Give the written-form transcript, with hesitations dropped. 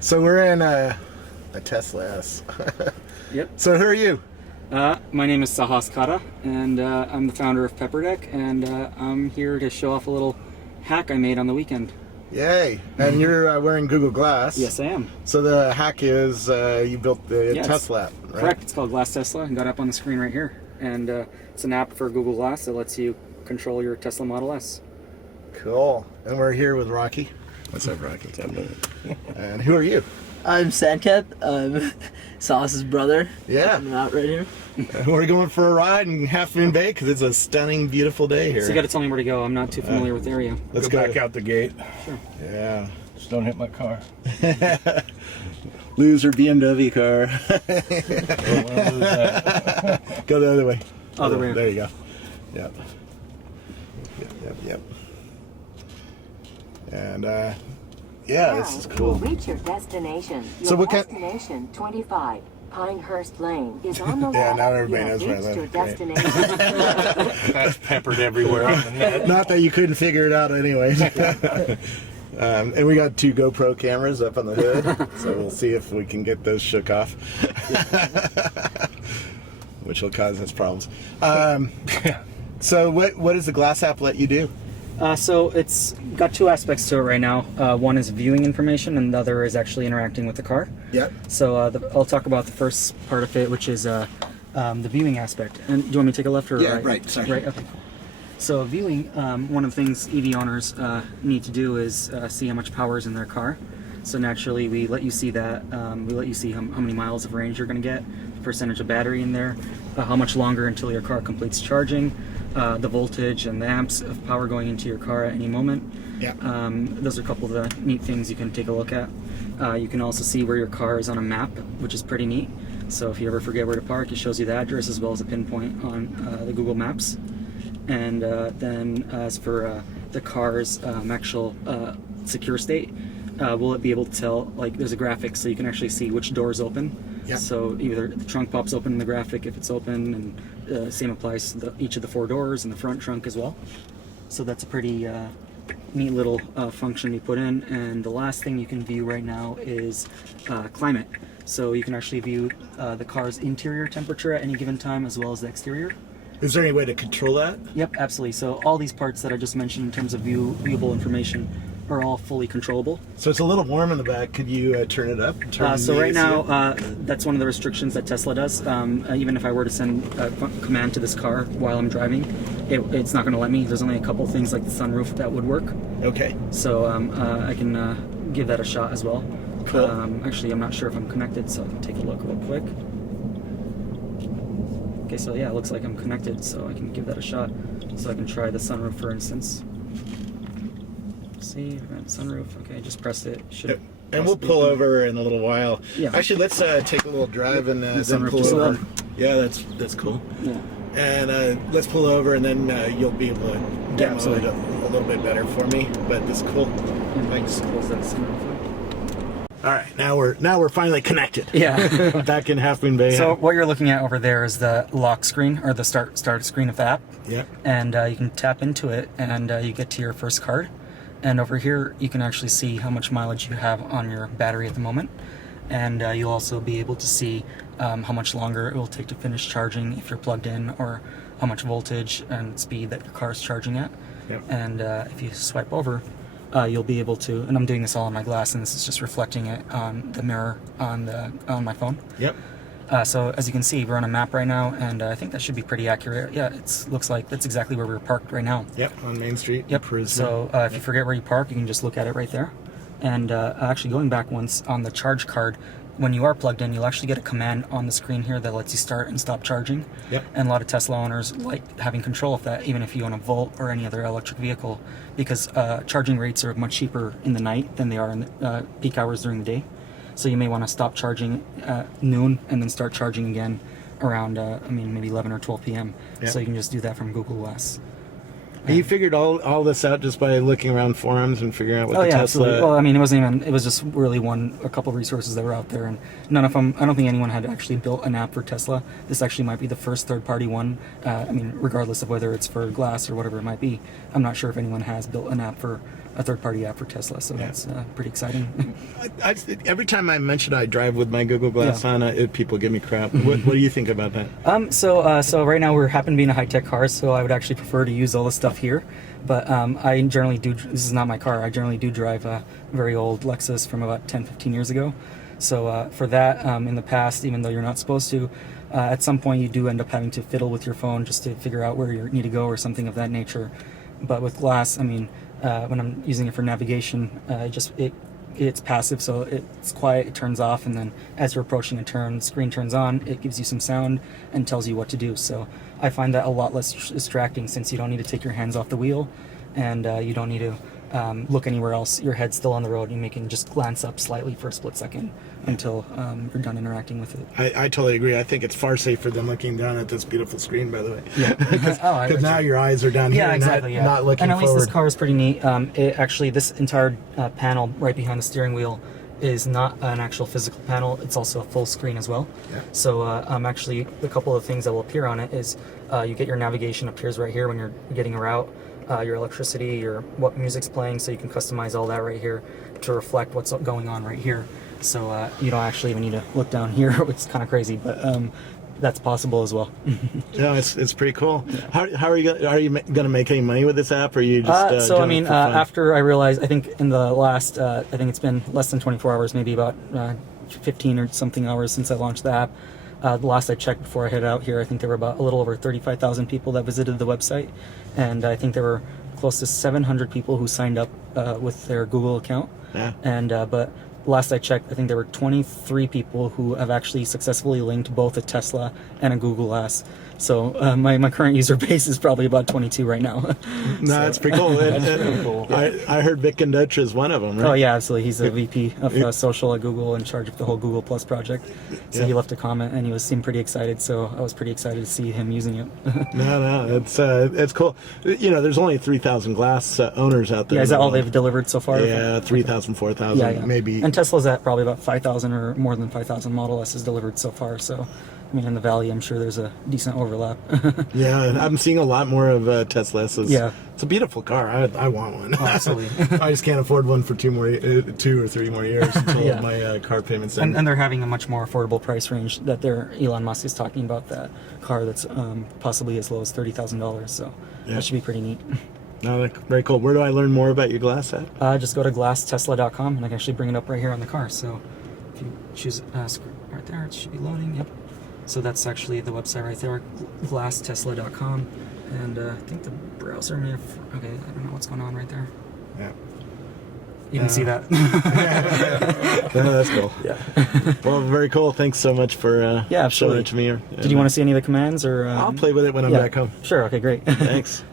So we're in a Tesla S. Yep. So who are you? My name is Sahas Kata, and I'm the founder of Pepperdeck, and I'm here to show off a little hack I made on the weekend. Yay! And you're wearing Google Glass. Yes, I am. So the hack is you built the Yeah, Tesla app, right? Correct. It's called Glass Tesla, and got up on the screen right here. And it's an app for Google Glass that lets you control your Tesla Model S. Cool. And we're here with Rocky. What's up, Rocky? And who are you? I'm Sandcat. I'm Sauce's brother. Yeah. I'm out right here. We're going for a ride in Half Moon Bay because it's a stunning, beautiful day here. So you got to tell me where to go. I'm not too familiar with the area. Let's go back out the gate. Sure. Yeah. Just don't hit my car. Loser BMW car. Don't wanna lose that. Go the other way. Other way. There you go. Yep. Yep. And yeah, this is cool. Reach your destination. So what kind- Destination 25 Pinehurst Lane is on the Yeah, left. now everybody You knows where I have live. reached your Great. destination. That's peppered everywhere on the net. Not that you couldn't figure it out anyway. And we got 2 GoPro cameras up on the hood, so we'll see if we can get those shook off, which will cause us problems. So what does the Glass app let you do? So it's got 2 aspects to it right now. One is viewing information, and the other is actually interacting with the car. Yep. So I'll talk about the first part of it, which is the viewing aspect. And do you want me to take a left or Yeah, right? right, sorry. Right, okay. So viewing, one of the things EV owners need to do is see how much power is in their car. So naturally, we let you see that. We let you see how many miles of range you're going to get, the percentage of battery in there, how much longer until your car completes charging, the voltage and the amps of power going into your car at any moment. Yeah. Those are a couple of the neat things you can take a look at. You can also see where your car is on a map, which is pretty neat. So if you ever forget where to park, it shows you the address as well as a pinpoint on the Google Maps. And then as for the car's actual secure state, will it be able to tell, like there's a graphic so you can actually see which door is open. Yep. So either the trunk pops open in the graphic if it's open, and same applies to each of the 4 doors and the front trunk as well. So that's a pretty neat little function you put in. And the last thing you can view right now is climate. So you can actually view the car's interior temperature at any given time as well as the exterior. Is there any way to control that? Yep, absolutely. So all these parts that I just mentioned in terms of viewable information are all fully controllable. So it's a little warm in the back. Could you turn it up? So right now, that's one of the restrictions that Tesla does. Even if I were to send a command to this car while I'm driving, it's not going to let me. There's only a couple things like the sunroof that would work. Okay. So I can give that a shot as well. Cool. Actually, I'm not sure if I'm connected, so I can take a look real quick. Okay, so yeah, it looks like I'm connected, so I can give that a shot. So I can try the sunroof, for instance. See, sunroof. Okay, just pressed it. Should Yep. And we'll pull over in a little while. Yeah. Actually, let's take a little drive and then sunroof pull just over. up. Yeah, that's cool. Yeah. And let's pull over, and then you'll be able to demo it absolutely. a little bit better for me. But this is cool. Thanks. Close that sunroof. All right, now we're finally connected. Yeah. Back in Half Moon Bay. So what you're looking at over there is the lock screen, or the start screen of the app. Yep. And you can tap into it, and you get to your first card. And over here, you can actually see how much mileage you have on your battery at the moment. And you'll also be able to see how much longer it will take to finish charging if you're plugged in, or how much voltage and speed that your car is charging at. Yep. And if you swipe over, you'll be able to, and I'm doing this all on my glass, and this is just reflecting it on the mirror on my phone. Yep. So as you can see, we're on a map right now, and I think that should be pretty accurate. Yeah, it looks like that's exactly where we're parked right now. Yep. On Main Street. Yep. Prisma. So if you forget where you park, you can just look at it right there. And actually going back once on the charge card, when you are plugged in, you'll actually get a command on the screen here that lets you start and stop charging. Yep. And a lot of Tesla owners like having control of that, even if you own a Volt or any other electric vehicle, because charging rates are much cheaper in the night than they are in the peak hours during the day. So you may want to stop charging at noon and then start charging again around, maybe 11 or 12 p.m. Yep. So you can just do that from Google Glass. And you figured all this out just by looking around forums and figuring out what the Tesla. Absolutely. Well, it wasn't even, it was just really a couple of resources that were out there, and none of them, I don't think anyone had actually built an app for Tesla. This actually might be the first third-party one. Regardless of whether it's for Glass or whatever it might be, I'm not sure if anyone has built an app for a third-party app for Tesla, so that's pretty exciting. Every time I mention I drive with my Google Glass Yeah. on, people give me crap. What do you think about that? So right now we happen to be in a high-tech car, so I would actually prefer to use all the stuff here. But I generally do. This is not my car. I generally do drive a very old Lexus from about 10, 15 years ago. So for that, in the past, even though you're not supposed to, at some point you do end up having to fiddle with your phone just to figure out where you need to go or something of that nature. But with Glass, I mean, when I'm using it for navigation, it's passive, so it's quiet, it turns off, and then as you're approaching a turn, the screen turns on, it gives you some sound and tells you what to do. So I find that a lot less distracting, since you don't need to take your hands off the wheel, and you don't need to look anywhere else. Your head's still on the road, and you can just glance up slightly for a split second until you're done interacting with it. I totally agree. I think it's far safer than looking down at this beautiful screen, by the way. Yeah. Because now your eyes are down here, Yeah, exactly. and not looking and at least forward. this car is pretty neat. This entire panel right behind the steering wheel is not an actual physical panel. It's also a full screen as well. Yeah. So actually, a couple of things that will appear on it is you get your navigation appears right here when you're getting a route, your electricity, your what music's playing, so you can customize all that right here to reflect what's going on right here. So you don't actually even need to look down here, which is kind of crazy, but that's possible as well. No, it's pretty cool. Yeah. How are you gonna make any money with this app, or are you just so I doing mean, it for fun? after I realized, I think in the last, I think it's been less than 24 hours, maybe about 15 or something hours since I launched the app. The last I checked before I headed out here, I think there were about a little over 35,000 people that visited the website, and I think there were close to 700 people who signed up with their Google account. Yeah. And but last I checked, I think there were 23 people who have actually successfully linked both a Tesla and a Google Glass. So my current user base is probably about 22 right now. No, that's pretty cool. That's pretty cool. I heard Vic Conduch is one of them, right? Oh yeah, absolutely. He's a VP of social at Google, in charge of the whole Google Plus project. So he left a comment, and he seemed pretty excited. So I was pretty excited to see him using it. No, it's cool. You know, there's only 3,000 Glass owners out there. Yeah, is that all they've delivered so far? Yeah, 3,000, 4,000, Yeah. maybe. And Tesla's at probably about 5,000 or more than 5,000 Model S's delivered so far. So, I mean, in the Valley, I'm sure there's a decent overlap. Yeah, and I'm seeing a lot more of Tesla S's. Yeah. It's a beautiful car. I want one. Oh, absolutely. I just can't afford one for 2 or 3 more years until Yeah. my car payments And end. they're having a much more affordable price range that Elon Musk is talking about, that car that's possibly as low as $30,000. So Yeah. that should be pretty neat. No, that's very cool. Where do I learn more about your Glass app? Just go to glasstesla.com, and I can actually bring it up right here on the car. So if you choose right there, it should be loading. Yep. So that's actually the website right there, glasstesla.com. And I think the browser may have... Okay, I don't know what's going on right there. Yeah. You can see that. No, that's cool. Yeah. Well, very cool. Thanks so much for Yeah, showing absolutely. it to me. Did you want to see any of the commands? Or I'll play with it when I'm yeah. back home. Sure, okay, great. Thanks.